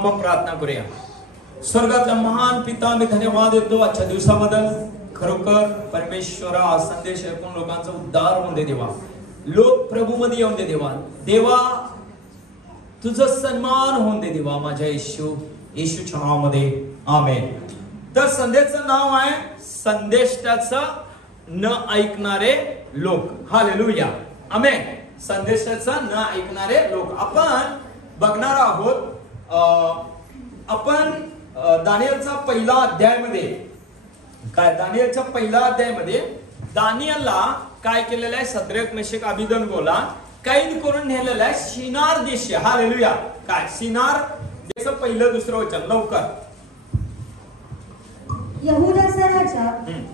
आपण प्रार्थना करूया. स्वर्गातला महान पिता, मी धन्यवाद देतो आजच्या दिवसाबद्दल. खरोखर परमेश्वरा संदेश ऐकून लोकांचा उद्धार होऊन दे देवा. लोक प्रभू मध्ये येऊन दे देवा. देवा तुझं सन्मान होऊन दे देवा माझ्या येशूच्या नावामध्ये आमेन. तर संदेशाचं नाव आहे संदेशाचं न ऐकणारे लोक. Hallelujah amen. संदेशाचं न ऐकणारे लोक आपण बघणार आहोत. आपण दानिएलचा पहिला अध्यायामध्ये काय दानिएलच्या पहिला अध्यायामध्ये दानिएलला काय केलेलं आहे, सद्रेक मेशक अबेदनगोला कैद करून नेलेलं आहे शिनार देश. हालेलुया. काय शिनार देशाचं पहिलं दुसरं वचन लवकर. यहूदाचा राजा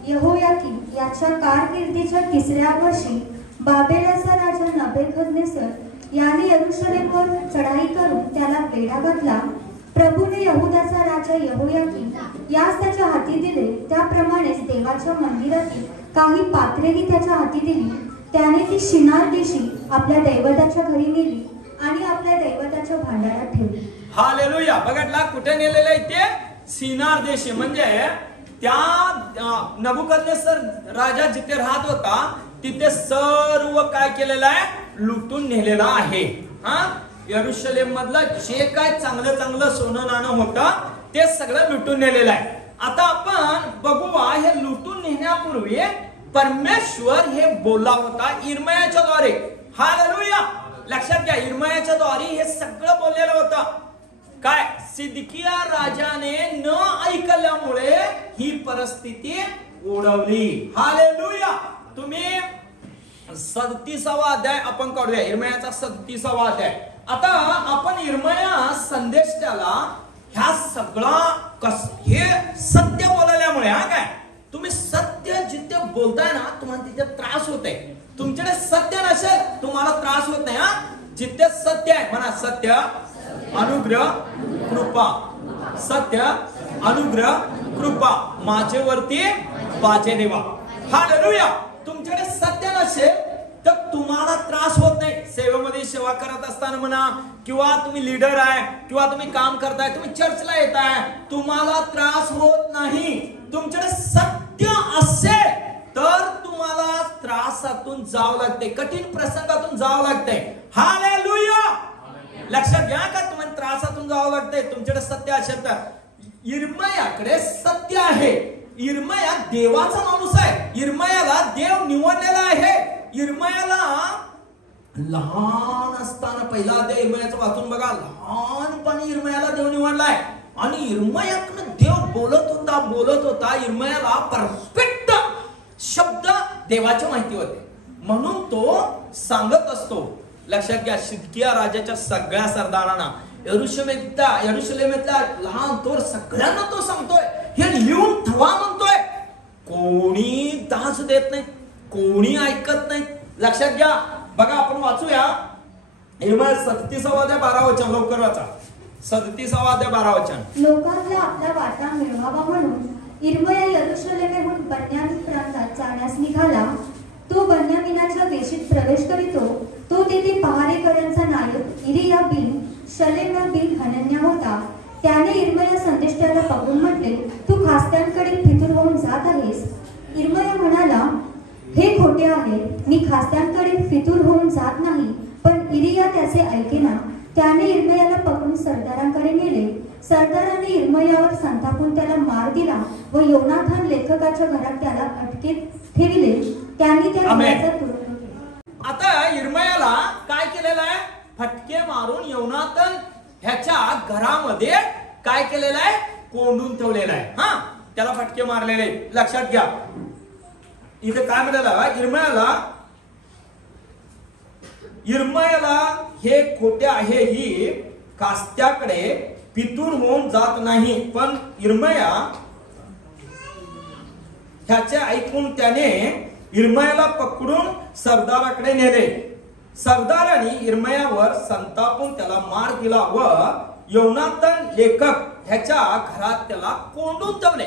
यहोयाकीम याच्या कारकिर्दीच्या 3ऱ्या वर्षी बाबेलाचा राजा नबूकदनेस्सर याने यरूशलेमवर चढाई करून त्याला वेढा घातला. प्रभूने यहूदाचा राजा यहोयाकीम यास त्याच्या हाती दिले. त्याप्रमाणेच देवाच्या मंदिरातील काही पात्रेही त्याच्या हाती दिली. त्याने ती शिनार देशी आपल्या दैवताच्या घरी नेली आणि आपल्या दैवताच्या भांडारात ठेवली. हालेलुया. बघा कुठे नेलेलं आहे ते शिनार देश. म्हणजे त्या नबूकदनेस्सर राजा जिथे राहत होता तिथे सर्व काय केलेलं आहे, लुटून नेलेलं आहे. यरूशलेम मधलं जे काय चांगलं चांगलं सोनं नाणं होतं ते सगळं लुटून नेलेलं आहे. आता आपण बघूया हे लुटून नेण्यापूर्वी परमेश्वर हे बोलला होता इर्मयाच्या द्वारे. हालेलुया. लक्षात घ्या, इर्मयाच्या द्वारे हे सगळं बोललेलं होतं. काय सिदकिया राजाने न ऐकल्यामुळे ही परिस्थिती ओढवली. हालेलुया. तुम्ही 37वा अध्याय आपण काढूया, इर्मयाचा 37वा अध्याय. आता आपण इर्मया संदेश त्याला ह्या सगळा हे सत्य बोलल्यामुळे काय तुम्ही सत्य जिथे बोलताय ना तुम्हाला तिथे त्रास होत आहे. तुमच्याकडे सत्य नसेल तुम्हाला त्रास होत नाही. जिथे सत्य आहे म्हणा सत्य अनुग्रह कृपा. सत्य अनुग्रह कृपा माझ्यावरती पाहिजे देवा. हालेलुया. तुमच्याकडे सत्य नसेल तर तुम्हाला त्रास होत नाही. सेवेमध्ये सेवा करत असताना म्हणा किंवा तुम्ही लीडर आहे किंवा तुम्ही काम करताय, तुम्ही चर्चला येताय, तुम्हाला त्रास होत नाही. तुमच्याकडे सत्य असेल तर तुम्हाला त्रासातून जावं लागते, कठीण प्रसंगातून जावं लागते. हालेलुया. लक्षात घ्या का तुम्हाला त्रासातून जावं लागतंय तुमच्याकडे सत्य असेल तर. इर्मयाकडे सत्य आहे. इर्मया देवाचा माणूस आहे. इर्मयाला देव निवडलेला आहे. इर्मयाला लहान असताना पहिला अध्याय इर्मयाचं वाचून बघा. लहानपणी इर्मयाला देव निवडलाय आणि इर्मयाकडे देव बोलत होता. इर्मयाला परफेक्ट शब्द देवाची माहिती होते म्हणून तो सांगत असतो. लक्षात घ्या, सिदकिया राजाच्या सगळ्या सरदारांना यरूशलेमेतल्या लहान थोर सगळ्यांना तो सांगतोय हे लिहून ठेवा म्हणतोय. कोणी दास देत नाही, कोणी ऐकत नाही. लक्षात घ्या. बघा आपण वाचूया इर्मया 37वा अध्याय 12 वचन. लवकर वाचा. 37वा अध्याय 12 वचन. लोकांना आपला वाटा मिळवावा म्हणून इर्मया यरूशलेमेहून बन्यामीन प्रांतात जाण्यास निघाला. तो बन्यामीनाच्या देशीत प्रवेश करीतो. तो तेथे पहारेकऱ्यांचा नायक इरिया बिन शलेम्या बिन हनन्या होता. त्याने इर्मया संदेष्टाला पकडून म्हटले, तू खास्त्यांकडे फितूर होऊन जात आहेस. इर्मया म्हणाला, हे खोटे आहे, मी खास्त्यांकडे फितूर होऊन जात नाही. पण इरिया त्याचे ऐकेना. त्याने इर्मयाला पकडून सरदारांकडे नेले. सरदाराने इर्मयावर संतापून त्याला मार दिला व योनाथान लेखकाच्या घरात त्याला अटकेत ठेविले. त्यांनी त्या घराचा तुरुंग केला. आता इर्मयाला काय केलेलं आहे, फटके मारून योनाथन ह्याच्या घरामध्ये काय केलेलं आहे, कोंडून ठेवलेलं आहे. त्याला फटके मारलेले. लक्षात घ्या इथे काय म्हणाला, इर्मयाला हे खोटे आहे, ही कास्त्याकडे पितूर होऊन जात नाही. पण इर्मया ह्याचे ऐकून त्याने इर्मयाला पकडून सरदाराकडे नेले. सरदाराने इर्मयावर संतापून त्याला मार दिला व योनाथन लेखक ह्याच्या घरात त्याला कोंडून ठेवले.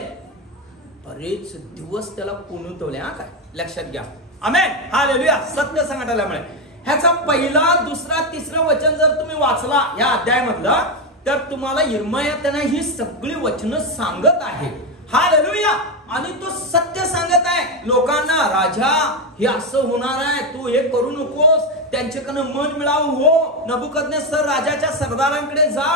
बरेच दिवस त्याला कोंडून ठेवले. काय लक्षात घ्या. आमेन. हालेलुया. सत्य सांगण्यामुळे ह्याचा पहिला दुसरा तिसरा वचन जर तुम्ही वाचला या अध्यायामधलं तर तुम्हाला इर्मया त्यांना ही सगळी वचनं सांगत आहे. हालेलुया. आणि तो सत्य सांगत आहे लोकांना, राजा हे असं होणार आहे, तू हे करू नकोस, त्यांच्याकडनं मन मिळावं हो. नबुकदनेस्सर राजाच्या सरदारांकडे जा,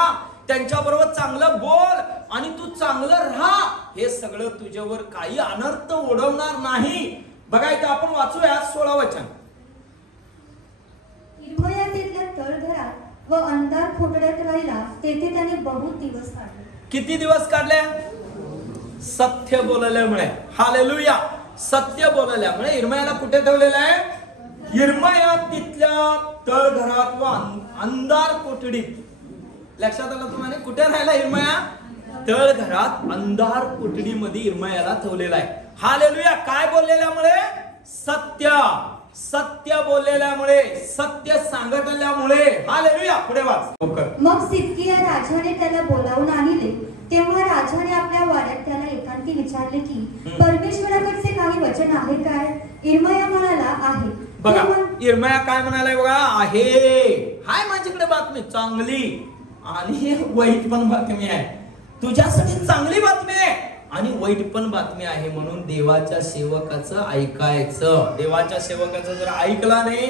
त्यांच्या बरोबर चांगलं बोल आणि तू चांगलं राहा. हे सगळं तुझ्यावर काही अनर्थ ओढवणार नाही. बघा इथं आपण वाचूया 16 वचन. इर्मया तिथल्या तळघरात व अंधार खोटड्यात राहिला, तेथे त्याने बहुत दिवस काढले. किती दिवस काढले? सत्य बोलल्यामुळे. हालेलुया. सत्य बोलल्यामुळे इर्मयाला कुठे ठेवलेलं आहे? इर्मया तिथल्या तळघरात व अंधार कोठडीत. लक्षात आलं तुम्हाला? कुठे राहिला इर्मया? तळघरात अंधार कोठडीमध्ये इर्मयाला ठेवलेला आहे. हालेलुया. काय बोललेल्यामुळे? सत्य. सत्य बोललेल्यामुळे, सत्य सांगितल्यामुळे. हालेलुया. पुढे वाच. मग सिदकिया राजाने त्याला बोलावून आणले. तेव्हा राजाने आपल्या वाड्यात त्याला एकांती विचारले की परमेश्वराकडचे काही वचन आहे काय? इर्मया म्हणाला आहे. बघा इर्मया काय म्हणालाय बघा, आहे. हाय माझ्याकडे बातमी चांगली आणि वाईट पण बातमी आहे. तुझ्यासाठी चांगली बातमी आहे आणि वाईट पण बातमी आहे. म्हणून देवाच्या सेवकाचं ऐकायचं. देवाच्या सेवकाचं जर ऐकला नाही,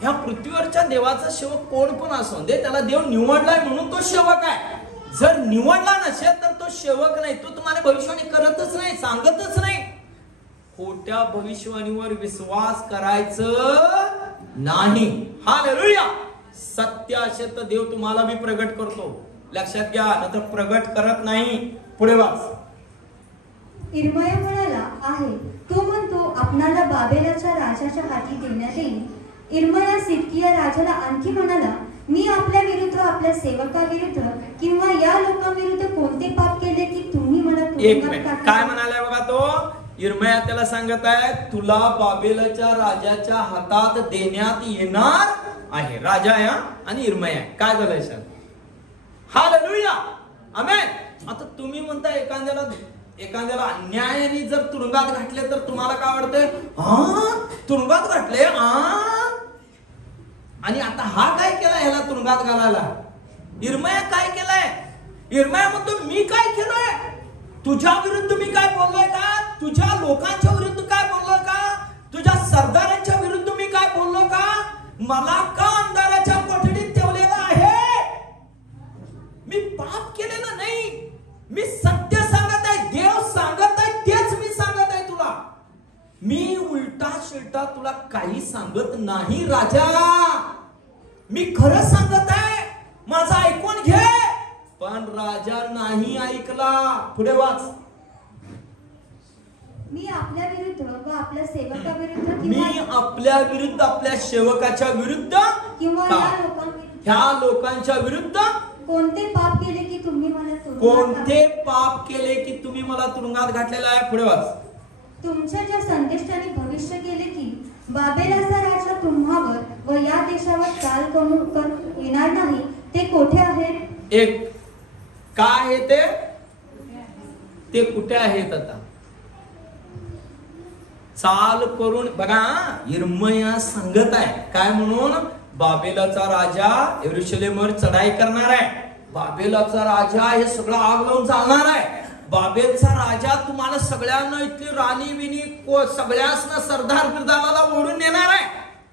ह्या पृथ्वीवरच्या देवाचा सेवक कोण पण असो दे, त्याला देव निवडलाय म्हणून तो सेवक आहे. जर निवडला नसेल तर तो सेवक नाही. तो तुम्हाला भविष्यवाणी करतच नाही, सांगतच नाही. खोट्या भविष्यवाणीवर विश्वास करायचं नाही. हालेलुया. सत्य असेल तर देव तुम्हाला भी प्रगट करतो. लक्षात घ्या, नंतर प्रगट करत नाही. पुढे वाच. इर्मया म्हणाला आहे. तो म्हणतो आपणाला बाबेलाच्या राजाच्या हाती देण्यात येईल. इर्मया सिदकिया राजाला आणखी म्हणाला, मी आपल्या विरुद्ध, आपल्या सेवकाविरुद्ध किंवा या लोकांविरुद्ध कोणते पाप केले की तुम्ही मला तुरुंगात टाकले? काय म्हणालाय बघा तो इर्मया त्याला सांगत आहे, तुला बाबेलच्या राजाच्या हातात देण्यात येणार आहे. राजा आहे आणि इर्मया. काय झालंय सर? हालेलुया. आमेन. आता तुम्ही म्हणता एखाद्याला अन्यायाने जर तुरुंगात घातले तर तुम्हाला काय वाटतंय? तुरुंगात घातले. आणि आता हा काय केला ह्याला तुरुंगात घालायला? इर्मया काय केलाय? इर्मया म्हणतो मी काय केलंय? तुझ्या विरुद्ध मी काय बोललोय का? तुझ्या लोकांच्या विरुद्ध काय बोललोय का? तुझ्या सरदारांच्या विरुद्ध मी काय बोललो का? मला का अंधाराच्या कोठडीत ठेवलेलं आहे? मी पाप केलेलं नाही. मी सत्य सांगत आहे. देव सांगत आहे तेच मी सांगत आहे तुला. मी उलटा शिलटा तुला काही सांगत नाही राजा. मी खरं सांगत आहे. माझं ऐकून घे. पण राजा नाही ऐकला. पुढे वाच. मी आपल्या विरुद्ध व आपल्या सेवकाविरुद्ध मी आपल्या विरुद्ध, आपल्या सेवकाच्या विरुद्ध किंवा ह्या लोकांच्या विरुद्ध कोणते पाप केले की तुम्ही मला कोणते पाप केले की तुम्ही मला तुरुंगात घातलेला आहे? पुढे वाच. तुमच्या ज्या संदेष्टाने भविष्य केले की बाबेलाचा राजा तुम्हावर व या देशावर चाल करून येणार नाही, ते कोठे आहेत? एक काय आहे ते कुठे आहेत? आता चाल करून बघा. इर्मया सांगत आहे काय म्हणून? बाबेलाचा राजा यरुशलेमवर चढाई करणार आहे. बाबेलाचा राजा हे सगळं आग लावून चालणार आहे. बाबेलचा राजा तुम्हाला सगळ्यांना इथली राणी विनी सगळ्यांना सरदार बिरदाराला ओढून नेणार आहे.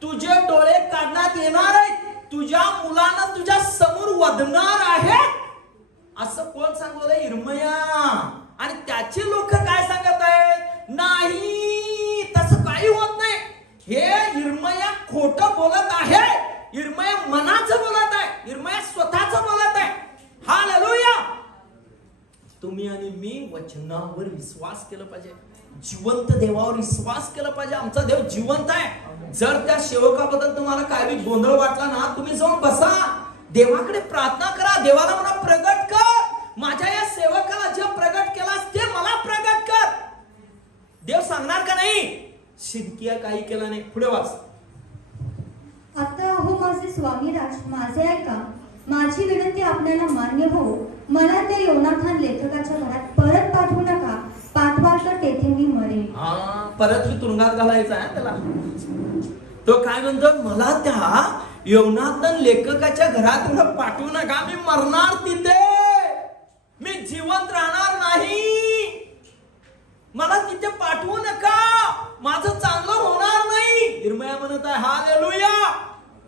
तुझे डोळे काढण्यात येणार आहेत. तुझ्या मुलांना तुझ्या समोर वधणार आहे. असं कोण सांगतोय? इर्मया. आणि त्याचे लोक काय सांगत आहेत? नाही, तसं काही होत नाही. हे इर्मया खोटं बोलत आहे. इर्मया मनाचं बोलत आहे. इर्मया स्वतःच बोलत आहे. हालेलुया. तुम्ही आणि मी वचनावर विश्वास केला पाहिजे. जिवंत देवावर विश्वास केला पाहिजे. आमचा देव जिवंत आहे. जर त्या सेवकाबद्दल तुम्हाला काही गोंधळ वाटला ना, तुम्ही जाऊन बसा, देवाकडे प्रार्थना करा. देवाला म्हणा प्रगट कर. माझ्या या सेवकाला जे प्रगट केलास ते मला प्रगट कर. देव सांगणार का नाही? सिदकिया काही केला नाही. पुढे वाच. आता हो माझे स्वामीराज, माझे ऐका. माझी विनंती आपल्याला मान्य हो. मला त्या योनाथान लेखकाच्या घरात परत पाठवू नका. पाठवाल तर तेथे मी मरेन. परत मी तुरुंगात घालायचा आहे त्याला. तो काय म्हणतो? मला त्या योनाथन लेखकाच्या घरात पाठवू नका, मी मरणार तिथे, मी जिवंत राहणार नाही, मला तिथे पाठवू नका, माझं चांगलं होणार नाही. इर्मया म्हणत आहे हालेलुया.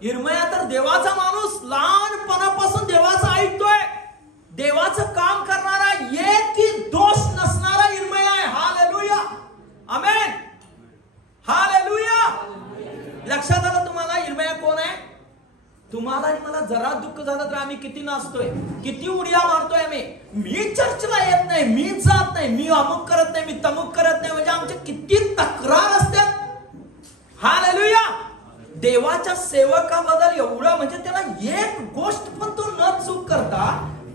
इर्मया तर देवाचा माणूस, लहानपणापासून देवाचं ऐकतोय, देवाचं काम करणारा, एकही दोष नसणारा इर्मया आहे. हालेलुया, आमेन, हालेलुया. लक्षात आलं तुम्हाला इर्मया कोण आहे? तुम्हाला आणि मला जरा दुःख झालं तर आम्ही किती नाचतोय, किती उड्या मारतोय आम्ही. मी चर्चला येत नाही, मी जात नाही, मी अमुक करत नाही, मी तमुक करत नाही, म्हणजे आमच्या किती तक्रार असतात. हालेलुया. देवाच्या सेवकाबद्दल एवढं, म्हणजे त्याला एक गोष्ट पण तो न चूक करता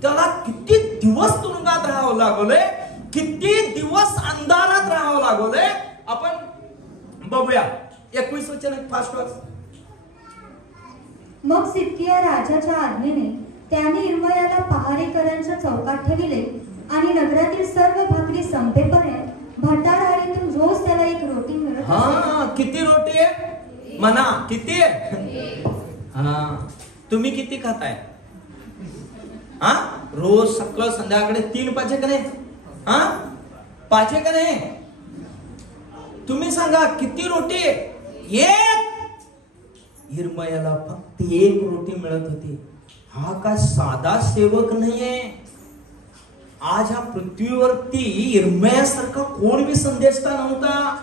त्याला किती दिवस तुरुंगात राहावं लागले, किती दिवस अंधारात राहावं लागले. आपण बघूया 21 वचन फास्ट वाच. मग सिदकिया राजाच्या आज्ञेने त्याने इर्मयाला पहारेकरांच्या चौकात ठेविले आणि नगरातील सर्व भाकरी संपेपर्यंत भंडारहारीतून रोज त्याला एक रोटी मिळत असे. हा, किती रोटी आहे म्हणा, किती आहे? हा, तुम्ही किती खाताय? हा, रोज सकाळ संध्याकाळी 3 पाहिजे का नाही? हा, पाहिजे का नाही? तुम्ही सांगा किती रोटी? एक. इर्मयाला फक्त एक रोटी मिळत होती. हा काय साधा सेवक नाहीये. आज ह्या पृथ्वीवरती इर्मयासारखा कोण बी संदेशता नव्हता.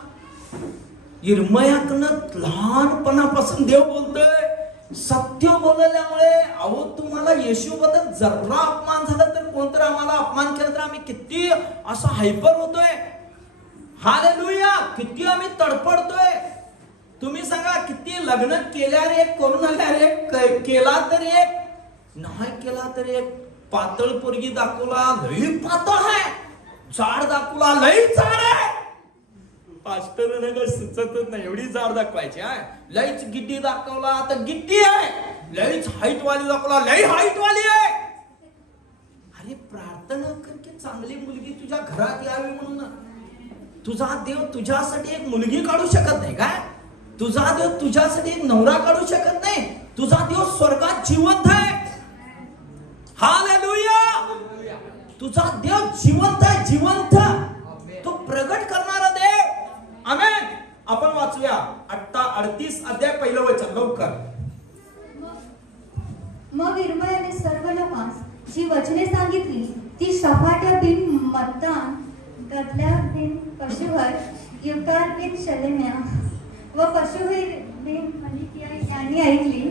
इर्मयाकडनं लहानपणापासून देव बोलतोय, सत्य बोलल्यामुळे. अहो, तुम्हाला येशूबद्दल जरा अपमान झाला तर, कोणतरी आम्हाला अपमान केला तर आम्ही किती असं हायपर होतोय. हालेलुया, किती आम्ही तडपडतोय. तुम्ही सांगा किती लग्न केल्यावर एक, करून आल्यावर एक, केला तर एक, नाही केला तर एक. पातळ पोरगी दाखवला, लई पातळ आहे, जाड दाखवला, लई जाड आहे. पास्टर सुचतच नाही, एवढी जाड दाखवायची आहे. लईच गिड्डी दाखवला तर गिड्डी आहे, लईच हाईट वाली दाखवला, लई हाईट वाली आहे. अरे प्रार्थना कर की चांगली मुलगी तुझ्या घरात यावी म्हणून. तुझा देव तुझ्यासाठी एक मुलगी काढू शकत नाही काय? तुझा देव तुझ्यासाठी एक नवरा काढू शकत नाही? तुझा देव स्वर्गात जिवंत आहे. हालेलुया. तुझा देव जिवंत आहे, जिवंत. तो प्रगट करणारा देव. आमेन. आपण वाचूया 38 अध्याय 1 वचन लवकर. मग इर्मयाने सर्व लोकांस जी वचने सांगितली ती शफाट्या बिन मत्तान, गदल्या बिन पशुहर, युकार बिन शलेम्या व पशुहर बिन मलिकिया यांनी ऐकली.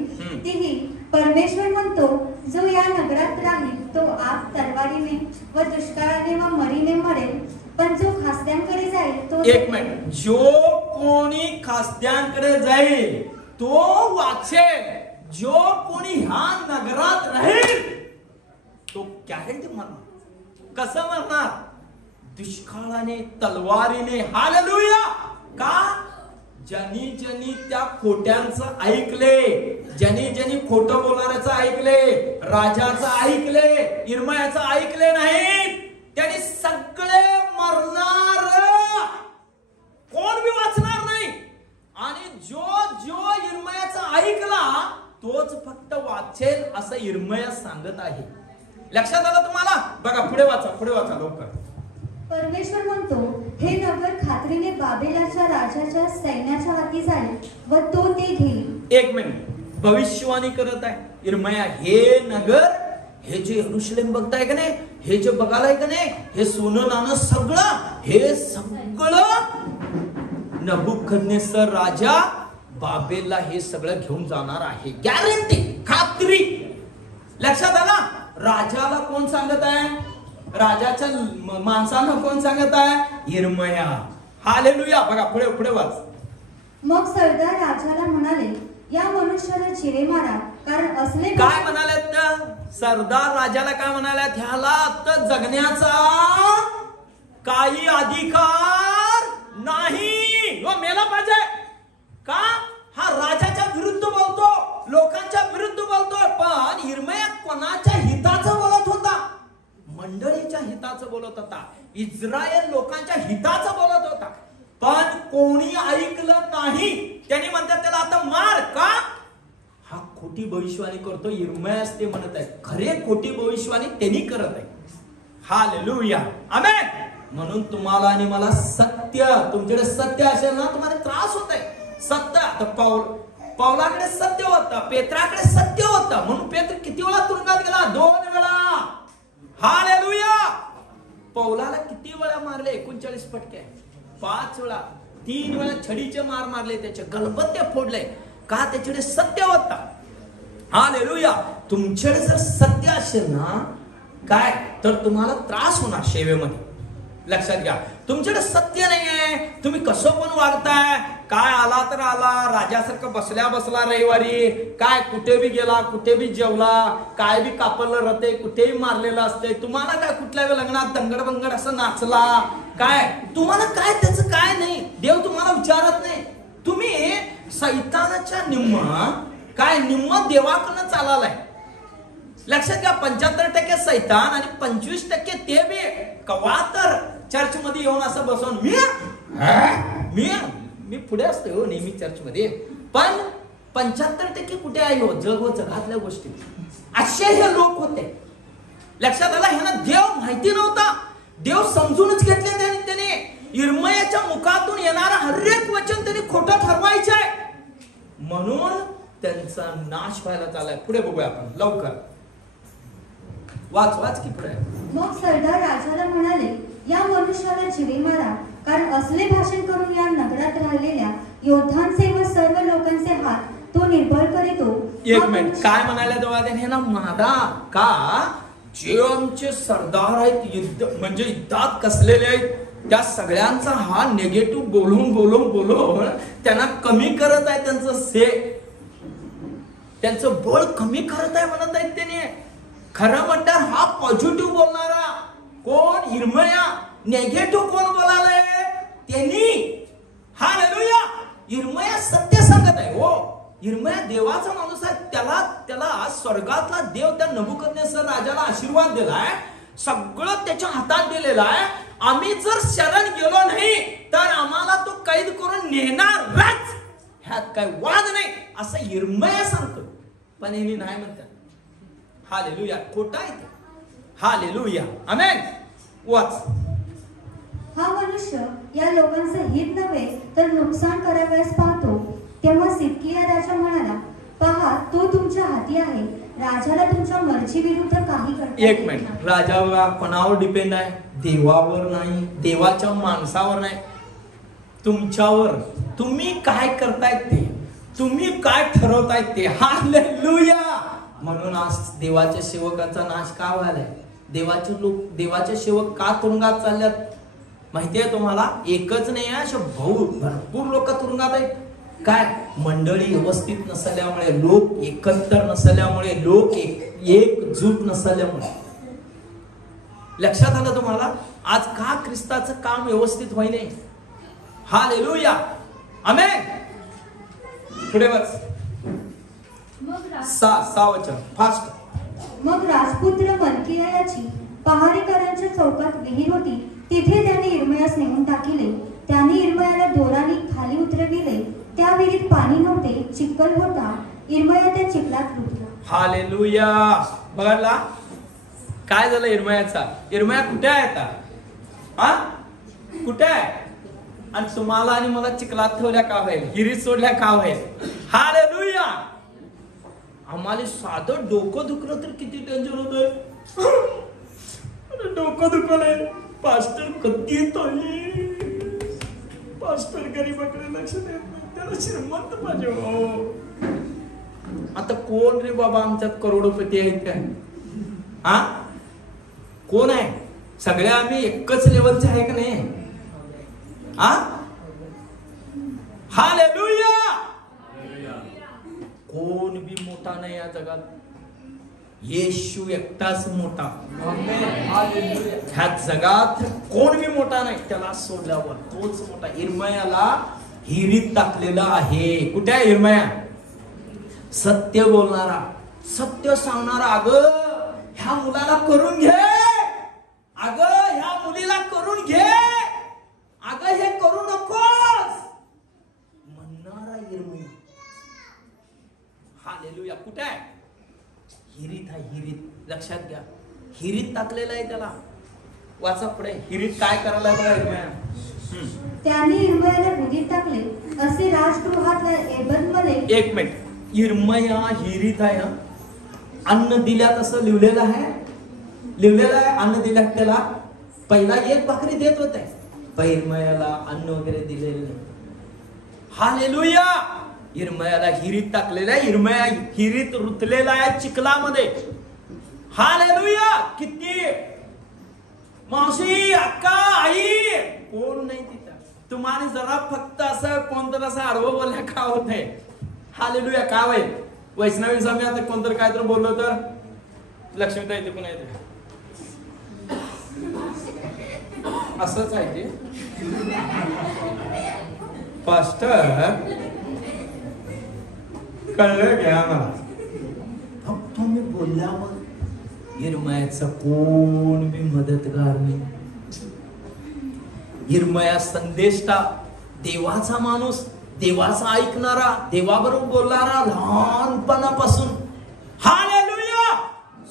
तीही परमेश्वर म्हणतो, जो या नगरात राहील तो आग, तलवारीने व दुष्काळाने व मरीने मरेल, पण जो खास्त्यांकडे जाईल तो. एक मिनिट. जो कोणी खास्त्यांकडे जाईल तो वाचेल. जो कोणी ह्या नगरात राहील तो गॅरंटी मरणार. कसं मरणार? दुष्काळाने, तलवारीने. हालेलुया. का? ज्यांनी ज्यांनी त्या खोट्यांचं ऐकले, ज्यांनी ज्यांनी खोटं बोलणाऱ्याचं ऐकले, राजाचं ऐकले, इर्मयाचं ऐकले नाही, त्यांनी सगळे मरणार. कोण बी वाचणार नाही. आणि जो इर्मयाचं ऐकला तोच फक्त वाचेल असं इर्मया सांगत आहे. लक्षात आलं तुम्हाला? बघा पुढे वाचा, पुढे वाचा लवकर. परमेश्वर म्हणतो, हे नगर खात्रीने बाबेलाच्या राजाच्या सैन्याच्या हाती जाईल व तो ते घेईल. एक मिनिट. भविष्यवाणी करत आहे इर्मया. हे नगर, हे जे यरूशलेम बघताय का नाही, हे जे बघायलाय का नाही, हे सोनं नाणं सगळं, हे सगळं नबुकदनेस्सर राजा बाबेलला हे सगळं घेऊन जाणार आहे. गॅरंटी, खात्री. लक्षात आला? राजाला कोण सांगत आहे? राजाच्या माणसांना कोण सांगत आहे? इर्मया. हालेलुया. बघा पुढे पुढे वाच. मग सरदार राजाला म्हणाले, या मनुष्याला जिवे मारा, कारण असले. काय म्हणालेत ना? सरदार राजाला काय म्हणाल्यात? ह्याला आता जगण्याचा काही अधिकार नाही, व मेला पाहिजे. का? हा राजाच्या विरुद्ध बोलतो, लोकांच्या विरुद्ध बोलतोय. पण इर्मया कोणाच्या हिताचं बोलत होता? मंडळीच्या हिताचं बोलत होता, इस्रायल लोकांच्या हिताचं बोलत होता. पण कोणी ऐकलं नाही. त्यांनी म्हणतात त्याला आता मार. का? हा खोटी भविष्यवाणी करतो, इर्मयास ते म्हणत आहे खरे खोटी भविष्यवाणी त्यांनी करत आहे. हालेलुया, आमेन. म्हणून तुम्हाला आणि मला सत्य, तुमच्याकडे सत्य असेल ना तुम्हाला त्रास होत आहे. सत्य, आता पौलाकडे सत्य होतं, पेत्राकडे सत्य होतं, म्हणून पेत्र किती वेळा तुरुंगात गेला? 2 वेळा. हालेलुया. पौलाला किती वेळा मारले? 39 फटके. 5 वेळा, 3 वेळा छडीचे मार मारले, त्याचे गलबत्ते फोडले. का? त्याच्याकडे सत्य होता. हालेलुया. तुमच्याकडे जर सत्य असेल ना काय, तर तुम्हाला त्रास होणार सेवेमध्ये. लक्षात घ्या. तुमच्याकडे सत्य नाहीये, तुम्ही कसं पण वागताय. काय आला तर आला, राजासारखं बसल्या बसला रविवारी, काय कुठे बी गेला, कुठे बी जेवला, काय बी कापरलं रते, कुठेही मारलेलं असते. तुम्हाला काय कुठल्या लग्नात दंगड बंगड असं नाचला काय, तुम्हाला काय त्याचं काय नाही. देव तुम्हाला विचारत नाही. तुम्ही सैतानाच्या निम्म देवाकडनं चालालाय. लक्षात घ्या. 75% सैतान आणि 25% ते बी कवा तर चर्च मध्ये येऊन असं बसून मी पुढे असतो हो नेहमी चर्च मध्ये, पण 75% कुठे आहे हो? जग व जगातल्या गोष्टी. असे हे लोक होते. लक्षात आला. ह्यांना देव माहिती नव्हता, देव समजूनच घेतले त्याने. इर्मयाच्या मुखातून येणारा हर एक वचन त्यांनी खोटं ठरवायचंय, म्हणून त्यांचा नाश व्हायला चाललाय. पुढे बघूया आपण लवकर. वाच की पुढे. मग सरदार राजाला म्हणाले, या मनुष्याला जीवे मारा, कारण असले भाषण करून या नगरात राहिलेल्या योद्धांचे व सर्व लोकांचे हात तो निर्बळ करीतो. एक मिनिट, काय म्हणाले तेव्हा त्याने ना मारा का? जे आमचे सरदार आहेत, म्हणजे युद्धात कसलेले आहेत, त्या सगळ्यांचा हा निगेटिव्ह बोलून त्यांना कमी करत आहे. त्यांचं बळ कमी करत आहे म्हणत आहेत त्याने. खरं म्हणतात हा पॉझिटिव्ह बोलणारा कोण? इर्मया. नेगेटिव्ह कोण बोलालय? त्यांनी. हालेलुया. इर्मया सत्य सांगत आहे हो. इर्मया देवाचा माणूस आहे. त्याला स्वर्गातला देव त्या नबुकदनेस्सर राजाला आशीर्वाद दिलाय, सगळं त्याच्या हातात दिलेलं आहे. आम्ही जर शरण गेलो नाही तर आम्हाला तो कैद करून नेणारच, ह्यात काय वाद नाही, असं इर्मया सांगतो. पण यांनी नाही म्हणतात. हालेलुया. खोटा आहे ते. हालेलुया, आमेन. वाच. हा मनुष्य या लोकांचं हित नव्हे तर नुकसान करावयास पाहतो. तेव्हा सिदकिया राजा म्हणाला, पहा तो तुमच्या हाती आहे. राजाला तुमच्या मर्जी विरुद्ध काही करता. एक मिनिट. राजा कोणावर डिपेंड आहे? देवावर नाही, देवाच्या माणसावर नाही, तुमच्यावर. तुम्ही काय करताय ते, तुम्ही काय ठरवताय ते. हालेलुया. म्हणून आज देवाच्या सेवकांचा नाश का व्हायलाय? देवाचे सेवक का तुरुंगात चालल्यात माहितीये तुम्हाला? एकच नाही आहे, अशा भरपूर लोक तुरुंगात आहेत. काय? मंडळी व्यवस्थित नसल्यामुळे, लोक एकत्र नसल्यामुळे, लोक एकजूट नसल्यामुळे. लक्षात आलं तुम्हाला? आज का ख्रिस्ताचं काम व्यवस्थित होई नाही? हालेलुया, आमेन. पुढे बस. 6 वचन फास्ट. मग राजपुत्र मल्कियाची पहारेकरांच्या चौकात विहीर होती, तिथे त्याने इर्मयास नेऊन टाकिले. त्याने इर्मयाला दोराने खाली उतरविले. त्या विहिरीत पाणी नव्हते, चिखल होता. इर्मया त्या चिखलात रुतला. हालेलुया. बघा काय झालं इर्मयाचा. इर्मया कुठे आहे आता? हा, कुठे आहे? आणि तुम्हाला आणि मला चिखलात ठेवल्या का होईल? हिरीत सोडल्या का होईल? हालेलुया. आम्हाला साधं डोकं दुखलं तर किती टेन्शन होतंय. डोकं दुखलंय, पास्टर कधी येतो? पास्टर गरीबाकडे लक्ष देत नाही, त्याला श्रीमंत पाहिजे हो. आता कोण रे बाबा आमच्यात करोडपती आहेत काय? हा, कोण आहे? सगळ्या आम्ही एकच लेवलचे आहे का नाही? हा, हालेलुया. कोण बी मोठा नाही या जगात, येशू एकटाच मोठा. ह्या जगात कोण बी मोठा नाही, त्याला सोडल्यावर तोच मोठा. इर्मयाला हिरीत टाकलेला आहे. कुठे आहे इर्मया? सत्य बोलणारा, सत्य सांगणारा. अगं ह्या मुलाला करून घे, अगं ह्या मुलीला करून घे, अगं हे करू नकोस म्हणणारा इर्मया. हालेलुया. कुठे लक्षात घ्या, हिरीत टाकलेलं आहे त्याला. वाचा पुढे, हिरीत काय करायला बघा इर्मया. त्यांनी इर्मयाला विहिरीत टाकले असे राजगृहातल्या एबेद-मलेक. एक मिनिट, इर्मया हिरीत आहे ना, अन्न दिल्यात असं लिहिलेलं आहे. अन्न दिल्यात त्याला. पहिला एक भाकरी देत होते, पण इर्मयाला अन्न वगैरे दिलेलं नाही. हालेलुया. इर्मयाला हिरीत टाकलेलं आहे. इर्मया हिरीत रुतलेला आहे चिखलामध्ये. हालेलुया. किती मावशी, अक्का, आई कोण नाही तिथं. तुम्हाला जरा फक्त असं कोणतं असं आडवं बोलल्या का होत आहे. हालेलुया. का वय वैष्णवी स्वामी आता कोणतं काय तर बोललो तर लक्ष्मीता येते पुन्हा येते. असंच आहे ते पास्टर. कळलं घ्या मला. फक्त मी बोलल्या मग इर्मयाचा कोण बी मदतगार नाही. इर्मया संदेष्टा, देवाचा माणूस, देवाचा ऐकणारा, देवाबरोबर बोलणारा लहानपणापासून. हालेलुया.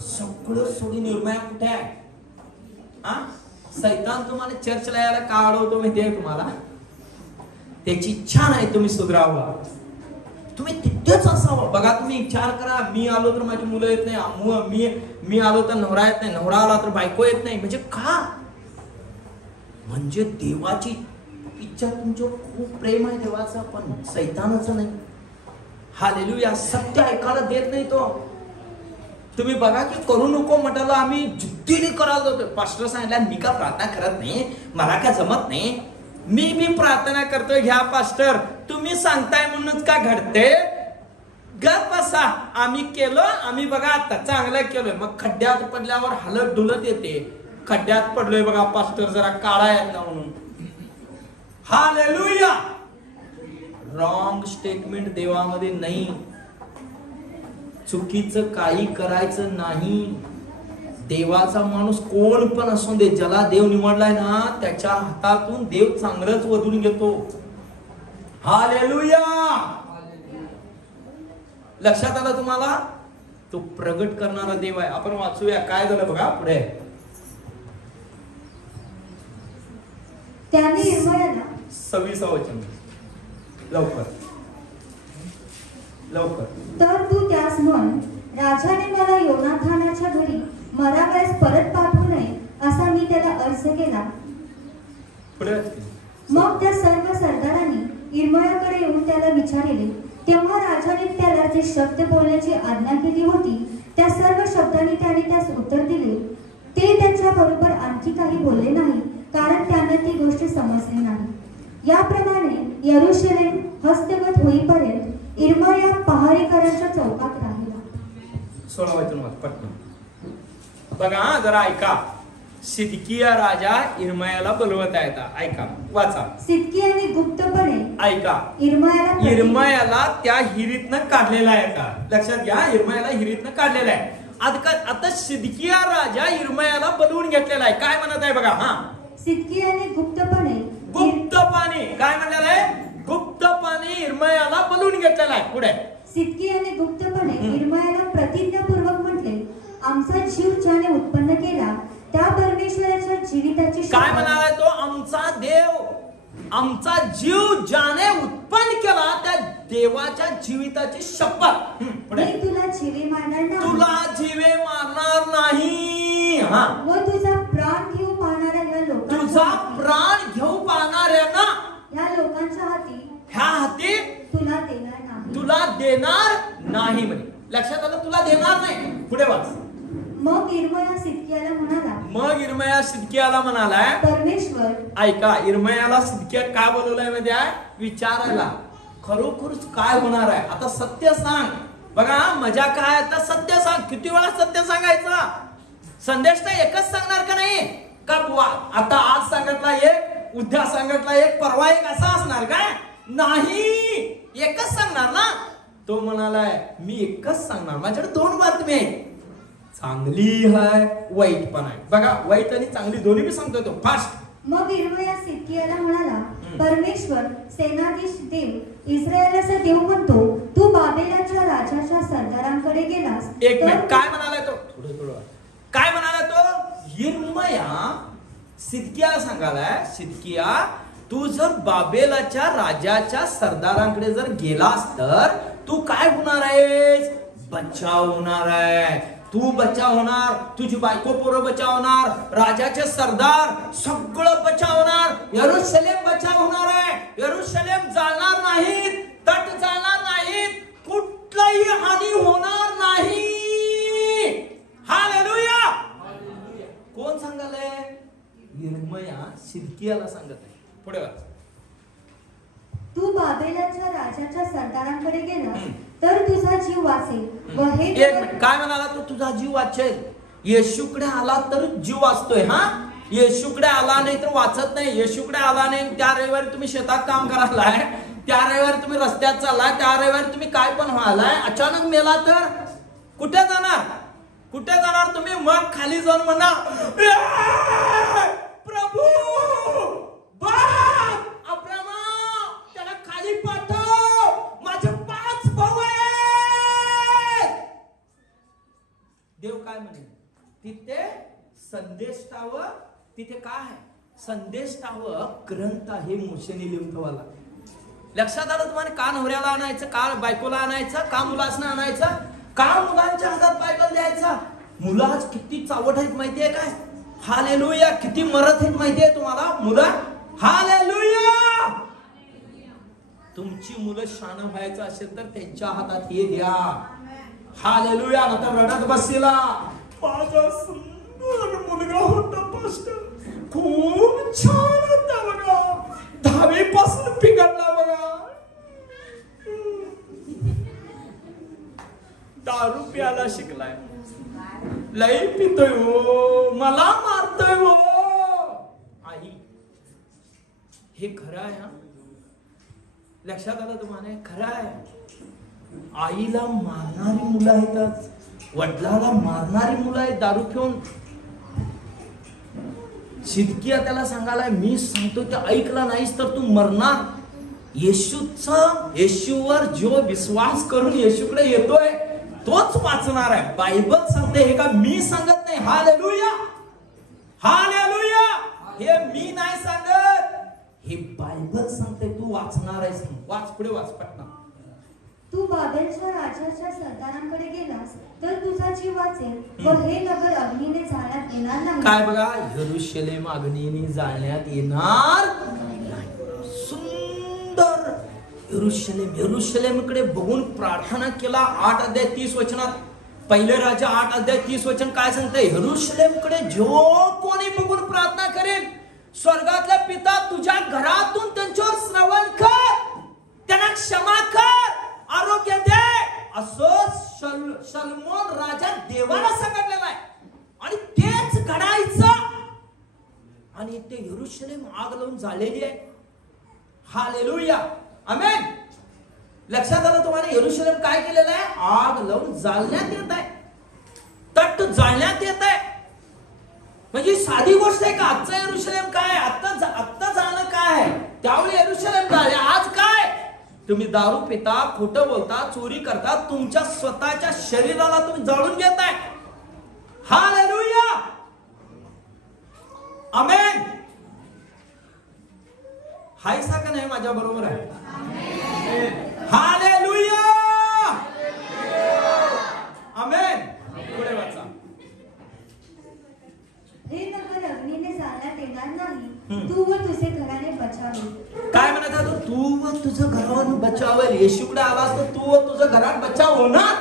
सगळं सोडून इर्मया कुठे आहे. सैतान तुम्हाला चर्चला यायला का अडवतो माहिती आहे तुम्हाला. त्याची इच्छा नाही तुम्ही सुधरावा, तुम्ही तिथेच असावं. बघा, तुम्ही विचार करा, मी आलो तर माझी मुलं येत नाही, मी आलो तर नवरा येत नाही, नवरा आला तर बायको येत नाही. म्हणजे का? म्हणजे देवाची इच्छा तुमच्यावर खूप प्रेम आहे देवाचं, पण सैतानाचं नाही. हालेलुया. सत्य ऐकायला देत नाही तो. तुम्ही बघा की करू नको म्हटलं, आम्ही जिद्दीने करायला जातो. पास्टर सांगितलं, मी का प्रार्थना करत नाही, मला काय जमत नाही. मी प्रार्थना करतोय. घ्या पास्टर, तुम्ही सांगताय म्हणूनच का घडते. गप बसा. आम्ही केलं, आम्ही बघा आता चांगलं केलोय. मग खड्ड्यात पडल्यावर हलत डुलत येते. खड्ड्यात पडलोय बघा पास्टर, जरा काळा येत ना म्हणून. हालेलुया. रॉंग स्टेटमेंट देवामध्ये नाही. चुकीचं काही करायचं नाही. देवाचा माणूस कोण पण असू दे, ज्याला देव निवडलाय ना, त्याच्या हातातून देव चांगलंच वधून घेतो. हालेलुया. लक्षात आलं तुम्हाला. तो प्रगट करणारा देव आहे. आपण वाचूया काय झालं बघा पुढे. त्याने इर्मयाला 26 वचन लवकर. तर तू त्यास म्हण, राजाने मला योनाथानाच्या घरी मरावयास परत पाठवू नये असा मी त्याला अर्ज केला. मग त्या सर्व सरदारांनी इर्मयाकडे येऊन त्याला विचारले. तेव्हा राजाने त्याला जे शब्द बोलण्याची आज्ञा केली होती त्या सर्व शब्दांनी त्याने त्यास उत्तर दिले. ते त्यांच्या बरोबर आणखी काही बोलले नाही, कारण त्यांना ती गोष्ट समजली नाही. याप्रमाणे यरूशलेम हस्तगत होईपर्यंत इर्मया पहारेकरांच्या चौकात राहिला. 16 वचन पटकन बघा, जरा ऐका. सिदकिया राजा इर्मयाला बोलवत आहे. ऐका, वाचा. सिदकियाने गुप्तपणे ऐका, इर्मयाला त्या हिरीतनं काढलेला आहे का. लक्षात घ्या, इर्मयाला हिरीतनं काढलेला आहे. आता सिदकिया राजा इर्मयाला बोलवून घेतलेला आहे. काय म्हणत आहे बघा. सिदकियाने गुप्तपणे काय म्हणलेलं आहे. गुप्तपणे इर्मयाला बोलवून घेतलेला आहे. पुढे सिदकियाने गुप्तपणे इर्मयाला प्रतिज्ञापूर्वक म्हटले, आमचा जीव ज्याने उत्पन्न केला त्या परमेश्वराच्या जीविताची. काय म्हणालाय तो. आमचा देव, आमचा जीव ज्याने उत्पन्न केला त्या देवाच्या जीविताची शपथ. मी तुला जीवे मारणार नाही, व तुझा प्राण घेऊ पाहणाऱ्यांना या लोकांच्या हाती तुला देणार नाही म्हणे. लक्षात आलं. तुला देणार नाही. पुढे वाच. मग इर्मया सिदकियाला म्हणालाय परमेश्वर. ऐका, इर्मयाला सिदकिया काय बोलवलाय माहिती आहे. विचारायला खरोखरच काय होणार आहे. आता सत्य सांग. बघा मजा काय. आता सत्य सांग. किती वेळा सत्य सांगायचं. संदेश तर एकच सांगणार का नाही का. आता आज सांगितला एक, उद्या सांगितला एक, परवा एक, असा असणार काय. नाही, एकच सांगणार ना. तो म्हणालाय मी एकच सांगणार. माझ्याकडे 2 बातमी आहेत. चांगली आहे, वाईट पण आहे. बघा, वाईट आणि चांगली दोन्ही मी सांगतो तो फास्ट. मग इर्मया सिदकियाला म्हणाला, परमेश्वर सेनाधीश देव इस्रायलाचा देव म्हणतो, तू बाबेलाच्या राजाच्या सरदारांकडे गेलास. एक मिनिट, काय म्हणालाय तो. थोडं काय म्हणाला तो? यिर्मया सिदकियाला सांगालाय, सिदकिया तू जर बाबेलाच्या राजाच्या सरदारांकडे जर गेलास तर तू काय होणार आहेस? बचाव होणार आहे. तू बचाव होणार, तुझी बायको पोरं बचाव होणार, राजाचे सरदार सगळं बचाव होणार, यरूशलेम बचाव होणार आहे. यरूशलेम जाणार नाहीत, तट जाणार नाहीत, कुठलाही हानी होणार नाही. हालेलुया. कोण सांगालय? यिर्मया सिदकियाला सांगत आहे. पुढे वाच. तू बाबेलाच्या राजाच्या सरदारांकडे गेलास तर तुझा जीव वाचेल व हे काय म्हणाला तो? तुझा जीव वाचेल. येशूकडे आला तर जीव वाचतोय. हा, येशूकडे आला नाही तर वाचत नाही. येशूकडे आला नाही, त्या रविवारी तुम्ही शेतात काम करायलाय, त्या रविवारी तुम्ही रस्त्यात चाललाय, त्या रविवारी तुम्ही काय पण व्हायलाय, अचानक मेला तर कुठे जाणार? कुठे जाणार तुम्ही? मग खाली जाऊन म्हणा, प्रभू त्याला खाली पाठव, माझे 5 भाऊ आहेत. देव काय म्हणे? तिथे संदेष्टाव, तिथे काय आहे? संदेष्टाव ग्रंथ आहे मोशेने लिहून ठेवला. लक्षात आलं तुम्हाला? का नवऱ्याला आणायचं, का बायकोला आणायचं, का मुलासनं आणायचं, का मुलांच्या हातात बायबल द्यायचा? मुलं आज किती चावट आहेत माहितीये काय? हालेलुया. किती मरत आहेत माहितीये तुम्हाला मुलं? हालेलुया. तुमची मुलं शान व्हायचं असेल तर त्यांच्या हातात हे द्या. हालेलुया. आता रडत बसला, माझा सुंदर मुलगा होता पास्टर, खूप छान होता बघा, 10वी पासून बिघडला बघा, दारू प्यायला शिकलाय, लई पितोय हो, मला मारतोय हो. आई, हे खरं आहे. हा, लक्षात आलं तुम्हाला? खरं आहे. आईला मारणारी मुलं आहेत, वडिलाला मारणारी मुलं आहेत दारू पिऊन. सिदकिया त्याला सांगायला, मी सांगतो ते ऐकला नाहीस तर तू मरणार. येशूवर जो विश्वास करून येशूकडे येतोय तोच वाचणार आहे. बायबल सांगते हे का मी सांगत नाही. हालेलुया. हालेलुया. हे मी नाही सांगत, हे बायबल सांगते. तू वाचणार आहेस. वाच, पुढे वाच पटना. तू बाबेलच्या राजाच्या सरदारांकडे गेलास तर तुझा जीव वाचेल व हे नगर अग्नीने जाळण्यात येणार नाही. काय बघा? यरूशलेम अग्नीने जाळण्यात येणार सुंदर यरूशलेम. यरूशलेमकडे बघून प्रार्थना केला. 8 अध्याय 30 वचनात, पहिले राजा 8 अध्याय 30 वचन काय सांगते? यरूशलेमकडे जो कोणी बघून प्रार्थना करेल, स्वर्गातल्या पिता तुझ्या घरातून त्यांच्यावर श्रवण कर, त्यांना क्षमा कर, आरोग्य दे, असं सलमोन राजा देवाला सांगितलेलं आहे. आणि तेच घडायचं. आणि ते यरूशलेम आग लावून झालेली आहे. हालेलुया. आमेन. लक्षात आलं तुम्हाला? यरूशलेम काय केलेलं आहे? आग लावून जाळण्यात येत आहे, तट जाळण्यात येत आहे. म्हणजे साधी गोष्ट आहे का? आजचं यरूशलेम काय? आत्ता जाणं काय? त्यावेळी यरूशलेम जाळे. आज काय? तुम्ही दारू पिता, खोटं बोलता, चोरी करता, तुमच्या स्वतःच्या शरीराला तुम्ही जाळून घेताय. हालेलुया. आमेन. हायसा का नाही? माझ्या बरोबर आहे. हालेलुया. आमेन. पुढे वाचा. हे नगर अग्नीने जाळण्यात येणार नाही, तू व तुझे घराने बचावेल. काय म्हणत होतो? तू व तुझं घरावर बचावेल. येशूकडे आलास तर तू व तुझं घरात बचाव होणार.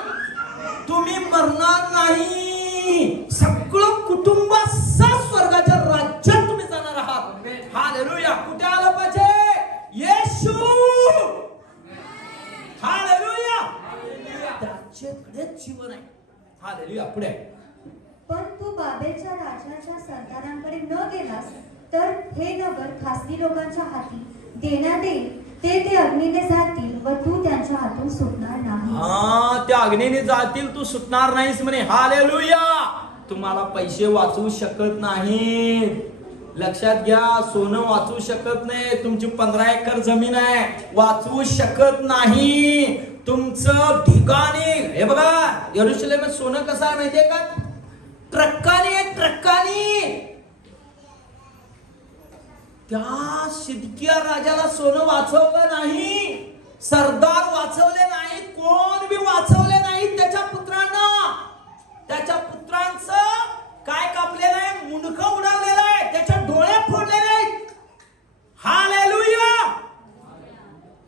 तुम्ही मरणार नाही. सगळं कुटुंब स्वर्गाच्या राज्यात तुम्ही जाणार आहात. हालेलुया. कुठे आलं पाहिजे? येशू. हालेलुया. त्याच्याकडेच जीवन आहे. हालेलुया. पुढे. पण तू बाबेलच्या राजाच्या सरदारांकडे न गेलास तर हे नगर खासगी लोकांच्या हाती देण्यात येईल. ते अग्नीने जातील व तू त्यांच्या हातून सुटणार नाही. हा, त्या अग्नीने जातील, तू सुटणार नाहीस म्हणे. हालेलुया. तुम्हाला पैसे वाचवू शकत नाही. लक्षात घ्या. सोनं वाचवू शकत नाही. तुमची 15 एकर जमीन आहे, वाचवू शकत नाही. तुमचं ठिकाणी हे बघा, यरूशलेम सोनं कसं आहे माहितीये का? ट्रक्कानी त्या सिदकिया राजाला सोनं वाचवलं नाही, सरदार वाचवले नाही, कोण बी वाचवले नाही. त्याच्या पुत्रांचं काय कापलेलं आहे, मुंडकं उडवलेलं आहे, त्याचे डोळे फोडलेले आहेत. हालेलुया.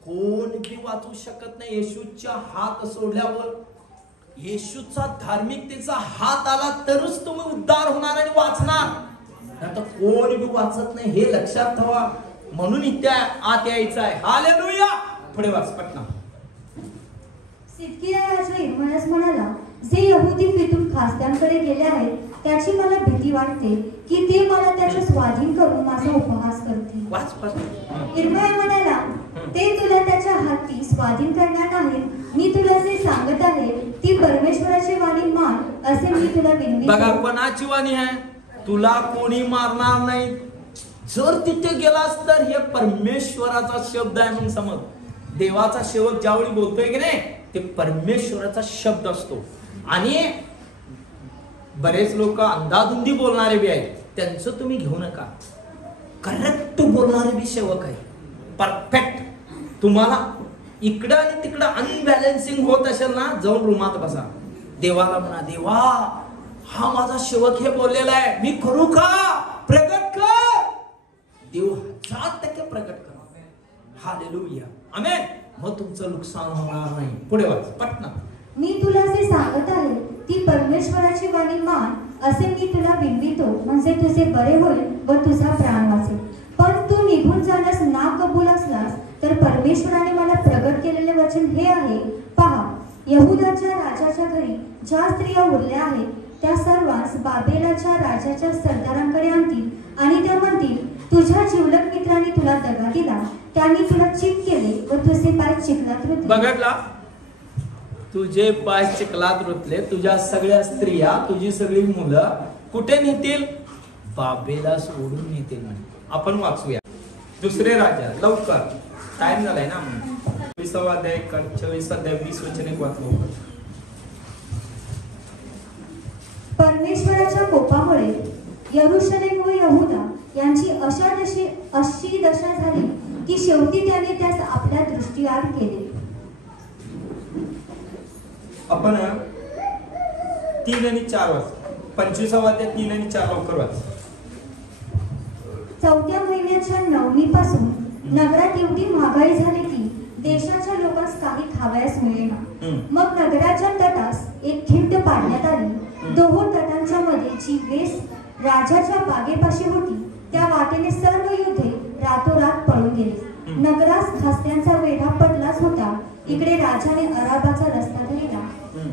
कोण बी वाचू शकत नाही. येशूचा हात सोडल्यावर, येशूचा धार्मिकतेचा हात आला तरच तुम्ही उद्धार होणार आणि वाचणार. आता कोण बी वाचत नाही, हे लक्षात ठेवा. म्हणून इथे आत यायचं आहे. हालेलुया. पुढे वाच पटना. सिदकिया राजा इर्मयास म्हणाला, जे यहुदी फितून खासदारांकडे गेले आहेत त्याची मला भीती वाटते की ते मला त्याच्या स्वाधीन करून माझा उपहास करतील. इर्मया म्हणाला, ते तुला त्याच्या हाती स्वाधीन करणार नाही. मी तुला जे सांगत आहे ती परमेश्वराची वाणी मान, असे मी तुला विनवितो. बघा कोणाची वाणी आहे, तुला कोणी मारणार नाही. जर तिथे गेलास तर हे परमेश्वराचा शब्द आहे म्हणून समज. देवाचा सेवक ज्यावेळी बोलतोय की नाही, ते परमेश्वराचा शब्द असतो. आणि बरेच लोक अंधाधुंदी बोलणारे बी आहेत, त्यांचं तुम्ही घेऊ नका. करेक्ट बोलणारे बी सेवक आहे, परफेक्ट. तुम्हाला इकडं आणि तिकडं अनबॅलन्सिंग होत असेल ना, जाऊन रूमात बसा, देवाला म्हणा, देवा हा माझा सेवक हे बोललेला आहे, मी करू का, प्रगट कर. देव 1000% प्रगट करा. हालेलुया. आमेन. मग तुमचं नुकसान होणार नाही. पुढे वाच पटना. मी तुला जे सांगत आहे ती परमेश्वराची वाणी मान, असे मी तुला विनवितो, म्हणजे तुझे बरे होईल व तुझा प्राण वाचेल. पण तू निघून जाण्यास ना कबूल असलास तर परमेश्वराने मला प्रगट केलेले वचन हे आहे, पहा, यहुदाच्या राजाच्या घरी ज्या स्त्रिया उरल्या आहेत त्या सर्वांस बाबेलाच्या राजाच्या सरदारांकडे आणतील आणि त्या म्हणतील, तुझ्या जिवलग मित्रांनी तुला दगा दिला, त्यांनी तुला चित केले व तुझे पाय चिखलात रुतले. बघितला, तुझे पाय चिखलात रुतले. तुझ्या सगळ्या स्त्रिया, तुझी सगळी मुलं कुठे नेतील, बाबेला सोडून नेतील. आपण वाचूया दुसरे राजा, लवकर टाइम झालाय ना. 24 अध्याय 20 वचन वाचलो. परमेश्वराच्या कोपामुळे यरूशलेम व यहुदा यांची अशी दशा झाली की शेवटी त्याने त्यास आपल्या दृष्टीआड केले. आपण 3 आणि 4 वाच. 25 अध्याय 3 आणि 4 लवकर वाच. 4थ्या महिन्याच्या 9वी पासून नगरात एवढी महागाई झाली की देशाच्या लोकांस काही खावयास मिळेना. मग नगराच्या तटास एक खिंड पाडण्यात आली. दोहो तटांच्या मध्ये जी वेस राजाच्या बागेपाशी होती त्या वाटेने सर्व योद्धे रातोरात पळून गेले. नगरास खास्त्यांचा वेढा पडलाच होता. इकडे राजाने अराबाचा रस्ता धरला.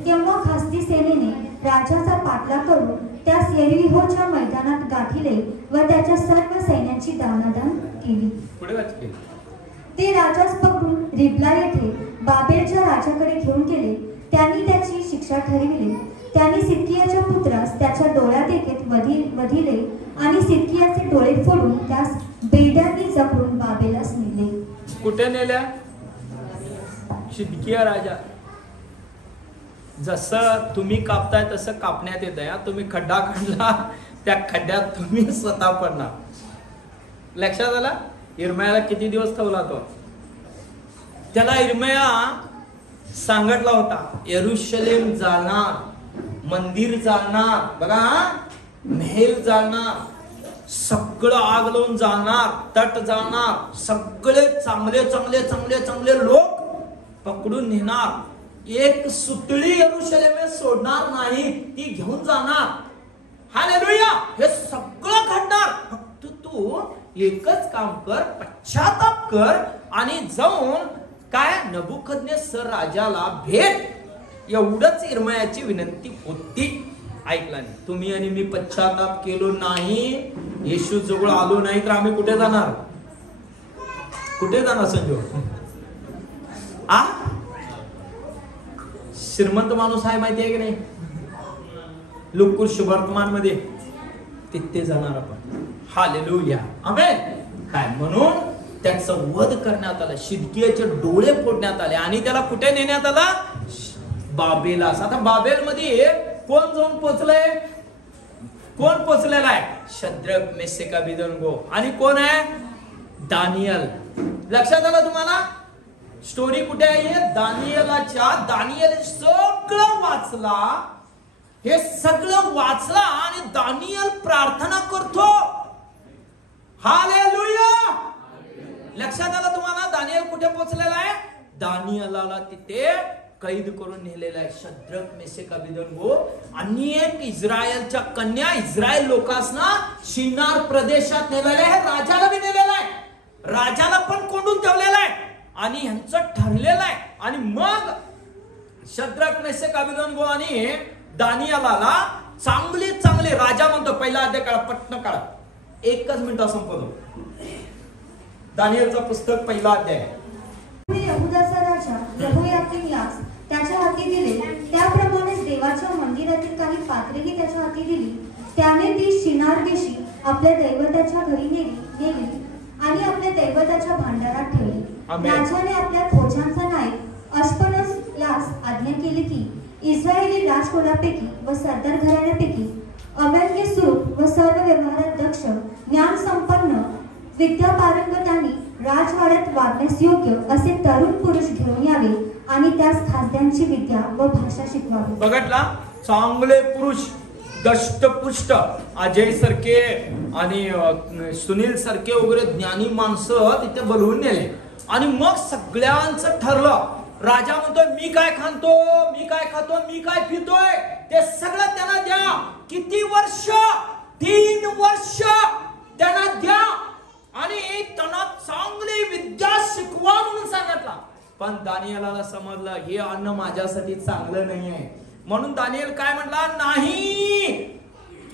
तेव्हा खास्ती सेनेने राजाचा पाठलाग करून त्यास यरीहोच्या मैदानात गाठिले व त्याच्या सर्व सैन्याची दानादान केली. ते राजास पकडून रिबला येथे बाबेलच्या राजाकडे घेऊन गेले. त्यांनी त्याची शिक्षा ठरविली. त्यांनी सिदकियाच्या पुत्रास त्याच्या डोळ्यात एकेत वधिले आणि सिदकियाचे डोळे फोडून त्यास बेड्यांनी जखडून बाबेलास नेले. कुठे नेल्या? सिदकिया राजा. जसं तुम्ही कापताय तसं कापण्यात येत आहे. तुम्ही खड्डा काढला, त्या खड्ड्यात तुम्ही स्वतः पडणार. लक्षात आला? इर्मयाला किती दिवस ठेवला तो? त्याला इर्मया सांगितला होता, यरूशलेम जाणार, मंदिर जाणार, बघा महल जाणार, सगळं आग लावून जाणार, तट जाणार, सगळे चांगले चांगले चांगले चांगले लोक पकडून नेणार. एक सुतळी यरूशलेम सोडणार नाही, ती घेऊन जाणार. हालेलुया. हे सगळं घडणार. फक्त तू एकच काम कर, पश्चाताप कर आणि जाऊन काय नबुकदनेस्सर राजाला भेट. एवढंच इर्मयाची विनंती होती. ऐकला नाही? तुम्ही आणि मी पश्चाताप केलो नाही, येशू जवळ आलो नाही तर आम्ही कुठे जाणार? कुठे जाणार संजो? श्रीमंत माणूस आहे माहिती आहे की नाही? लुक्कुर शुभवर्तमान मध्ये तिथे जाणार आपण. हालेलुया. आमेन. काय म्हणून त्याचं वध करण्यात आलं, सिदकियाचे डोळे फोडण्यात आले आणि त्याला कुठे नेण्यात आला? बाबेला. आता बाबेल मध्ये कोण जाऊन पोहोचलंय? कोण पोचलेला आहे? Shadrach, Meshach, Abednego. आणि कोण आहे? दानियल. लक्षात आलं तुम्हाला? स्टोरी कुठे आहे? दानियलाच्या. दानियल सगळं वाचला, हे सगळं वाचला आणि दानियल प्रार्थना करतो. हालेलुया. लक्षात आलं तुम्हाला? दानियल कुठे पोहोचलेला आहे? दानियलाला तिथे कैद करून नेलेला आहे. शद्रक, मेशक, अबेदनेगो अनेक इस्रायलच्या कन्या, इस्रायल लोकांना शिनार प्रदेशात नेलेले आहे. राजाला बी नेलेला आहे, राजाला पण कोंडून ठेवलेला आहे आणि ह्यांचं ठरलेलं आहे. आणि मग शद्रक, मेशक, अबेदनेगो आणि दानियलाला चांगले चांगले राजा म्हणतो. पहिला अध्याय काळा, पटकन काळा, एकच मिनिट संपवतो. दानियलचं पुस्तक पहिला अध्याय. यहूदाचा राजा यहोयाकीमयास त्याच्या हाती दिले, त्याप्रमाणेच देवाच्या मंदिरातील काही पात्रेही त्याच्या हाती दिली. त्याने ती शिनार देशी आपल्या दैवताच्या घरी नेली आणि आपल्या दैवताच्या भांडारात ठेवली. राजाने आपल्या खोजांचा नायक अशपनयास आज्ञा केली की इस्रायली राजकुलापैकी व सरदार घराण्यापैकी अमेल्य सुरूप व सर्व व्यवहारात दक्ष, ज्ञान संपन्न, विद्या पारंगतांनी राजवाड्यात वागण्यास योग्य असे तरुण पुरुष घेऊन यावे आणि त्यास खासदांची विद्या व भाषा शिकवावी. बघटला, चांगले पुरुष, दष्टपुष्ट, अजय सारखे आणि सुनील सारखे वगैरे ज्ञानी माणसं तिथे बोलवून नेले. आणि मग सगळ्यांचं ठरलं. राजा म्हणतोय मी काय खातो, मी काय खातो, मी काय पितोय ते सगळं त्यांना द्या. किती वर्ष? 3 वर्ष त्यांना द्या आणि त्यांना चांगली विद्या शिकवा म्हणून सांगितला. पण दानियेलाला समजलं हे अन्न माझ्यासाठी चांगलं नाही आहे. म्हणून दानियल काय म्हटला? नाही,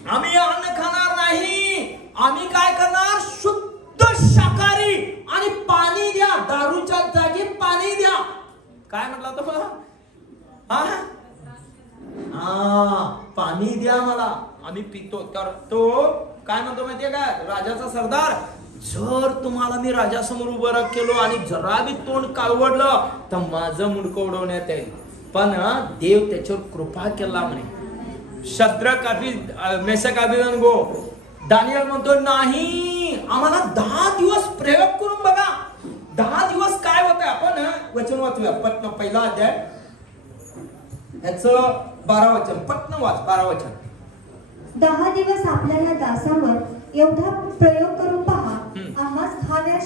आम्ही अन्न खाणार नाही. आम्ही काय करणार? शुद्ध शाकाहारी. आणि पाणी द्या, दारूच्या जागी पाणी द्या. काय म्हटला तो? पाणी द्या मला, आम्ही पितो. तर तो काय म्हणतो माहितीये का? राजाचा सरदार, जर तुम्हाला मी राजासमोर उभं केलो आणि जरा बी तोंड काळवडलं तर माझं मुंडकं उडवण्यात येईल. पण देव त्याच्यावर कृपा केला म्हणे. Shadrach, Meshach, Abednego. दानियल म्हणतो नाही, आम्हाला 10 दिवस प्रयोग करून बघा. 10 दिवस काय होतंय? आपण वचन वाचूया. पटन पहिला अध्याय, याचं 12 वचन. पटन वाच 12 वचन. 10 दिवस आपल्या या दासावर एवढा प्रयोग करून पहा. आम्हास खाव्या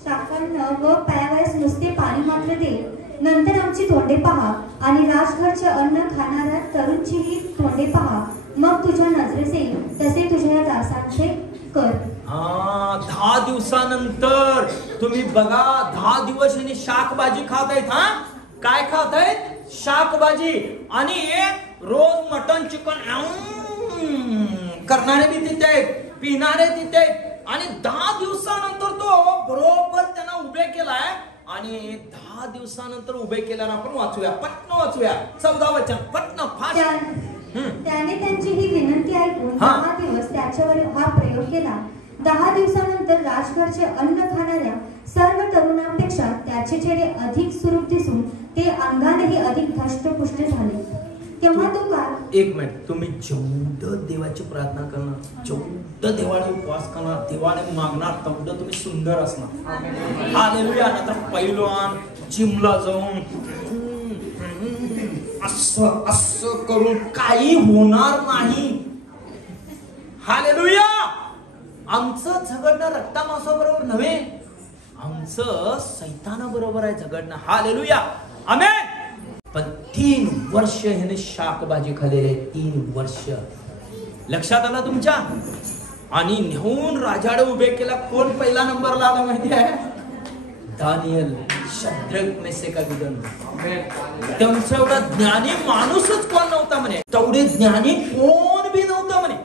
शाकांना व प्यावयास नुसते पाणी मात्र दे. नंतर आमची तोंडे पहा आणि राजघरचे अन्न खाणाऱ्या तरुणचीही तोंडे पहा. मग तुझ्या नजरेस येईल तसे तुझ्या या दासांचे कर. 10 दिवसानंतर तुम्ही बघा. 10 दिवस यांनी शाकभाजी खात आहेत. काय खात आहेत? शाकभाजी. आणि रोज मटन, चिकन करणारे बी तिथे आहेत, पिणारे तिथे आहेत. आणि 10 दिवसानंतर तो बरोबर त्यांना उभे केलाय. आणि 10 दिवसानंतर उभे केल्यानं आपण वाचूया. पटन वाचूया 14 वचन. पटन फास्ट. त्याने त्यांची ही विनंती ऐकून 10 दिवस त्याच्यावर हा प्रयोग केला. 10 दिवसानंतर राजघरचे अन्न खाणाऱ्या सर्व तरुणांपेक्षा त्याचे चेहरे अधिक सुरूप दिसून ते अंगानेही अधिक धष्टपुष्ट झाले. तेव्हा तो काय? एक मिनिट. तुम्ही जेवढं देवाची प्रार्थना करणार, जेवढं देवाने उपवास करणार, देवाने मागणार, तेवढं तुम्ही सुंदर असणार. हालेलुया. नंतर पैलवान जिमला जाऊन असं असं करून काही होणार नाही. हालेलुया. आमचं झगडणं रक्तामांसाबरोबर नव्हे, आमचं सैतानाबरोबर आहे झगडणं. हालेलुया. आमेन. पण 3 वर्ष ह्याने शाकभाजी खाल्लेले. 3 वर्ष. लक्षात आलं तुमच्या? आणि नेऊन राजाडे उभे केला. कोण पहिला नंबरला आला माहिती आहे? Daniel, Shadrach, Meshach, Abednego. त्यांचा एवढा ज्ञानी माणूसच कोण नव्हता म्हणे. तेवढे ज्ञानी कोण बी नव्हतं म्हणे.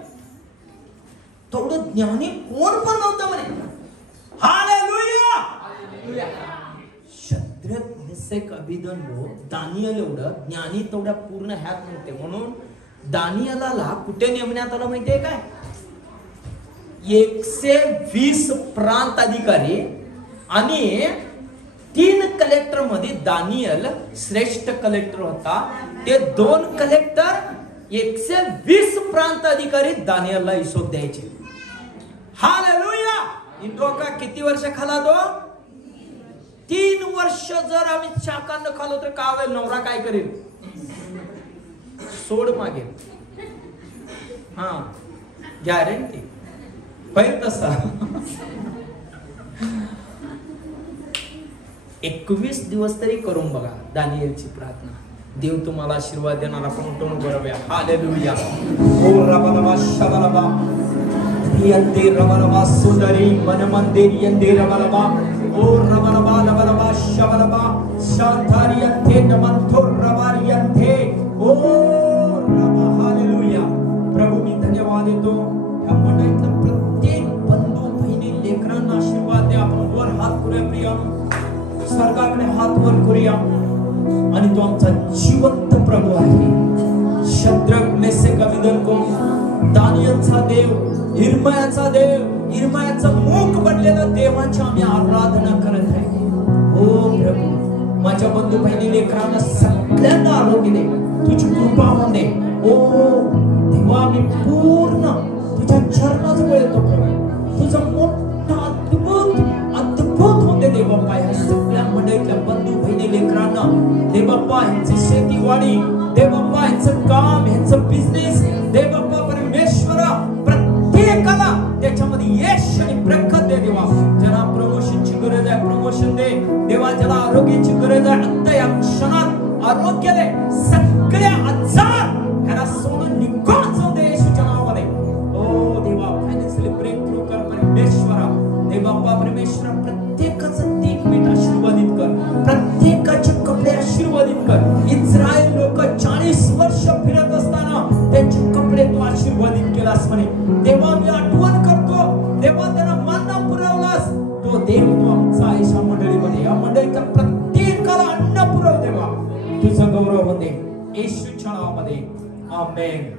तेवढं ज्ञानी कोण पण नव्हतं म्हणे. Hallelujah. Shadrach, Meshach, Abednego, Daniel एवढं ज्ञानी तेवढ्या पूर्ण ह्यात नव्हते. म्हणून दानियलाला कुठे नेमण्यात आलं माहितीये काय? 120 प्रांत अधिकारी आणि 3 कलेक्टर मध्ये दानियल श्रेष्ठ कलेक्टर होता. ते 2 कलेक्टर 120 प्रांत अधिकारी दानियलला हिशोब द्यायचे. हालेलुया. इंद्रो का किती वर्ष खाला तो? 3 वर्ष. जर आम्ही शाखा न खालो तर का होईल? नवरा काय करेल? सोड मागेल. हा, गॅरंटी. पहिल तसा 21 दिवस तरी करून बघा दानियेलची प्रार्थना. देव तुम्हाला आशीर्वाद देणार. आपण उठून बरोबर. हालेलुया. ओ रबलबा शबलबा यंदे रबलबा सुंदरी मन मंदिर यंदे रबलबा ओ रबलबा लबलबा शबलबा शांतारी यंते नमंतुर रबारी यंते ओ रबा. हालेलुया. प्रभू मी धन्यवाद देतो या मंडळीतल्या प्रत्येक बंधू बहिणी लेकरांना आशीर्वाद दे. आपण वर हात करूया प्रिय, स्वर्गाकडे हात वर करूया. आणि तो आमचा जिवंत प्रभू आहे. शद्रक मेसेक अबेदnego दानियलचा देव, इर्मयाचा देव, इर्मयाचं मुख बनलेलं देवाची आम्ही आराधना करत आहे. हो प्रभू, माझ्या बंधू बहिणी लेकरांना सगळ्यांना आरोग्य दे. तुझी कृपा होऊन दे. ओ देवा, मी पूर्ण तुझ्या चरणाजवळ येतो प्रभू. तुझं मोठा अद्भुत अद्भुत होऊन दे देवबाप्पा. या सगळ्या मंडळीतल्या बंधू बहिणी लेकरांना देवबाप्पा यांची शेतीवाडी, देवबाप्पा यांचं काम, यांचं बिझनेस, देवबाप्पा परमेश्वरा प्रत्येकाला त्याच्यामध्ये यश आणि बरकत दे देवा. ज्याला प्रमोशनची गरज आहे प्रमोशन दे देवा. ज्याला आरोग्याची गरज आहे आता या क्षणात आरोग्य दे. सगळे आजार ह्याला सोडून निघून जाऊ दे येशूच्या नावामध्ये. ओ देवा, फायनान्शियली ब्रेक थ्रू कर परमेश्वरा. देवबाप्पा परमेश्वरा प्रत्येकाचं तीक मीठ आशीर्वादित कर. प्रत्येकाचे कपडे आशीर्वादित कर. इस्रायल लोक 40 वर्ष फिरत असताना त्यांचे कपडे तू आशीर्वादित केलास म्हणे. देवा, मी आठवण करतो देवा, त्यांना मन्ना पुरवलास तो देव तू आमचा आयशा मंडळीमध्ये, या मंडळीच्या प्रत्येकाला अन्न पुरव देवा. तुझं गौरव होते येशूच्या नावामध्ये. आमेन.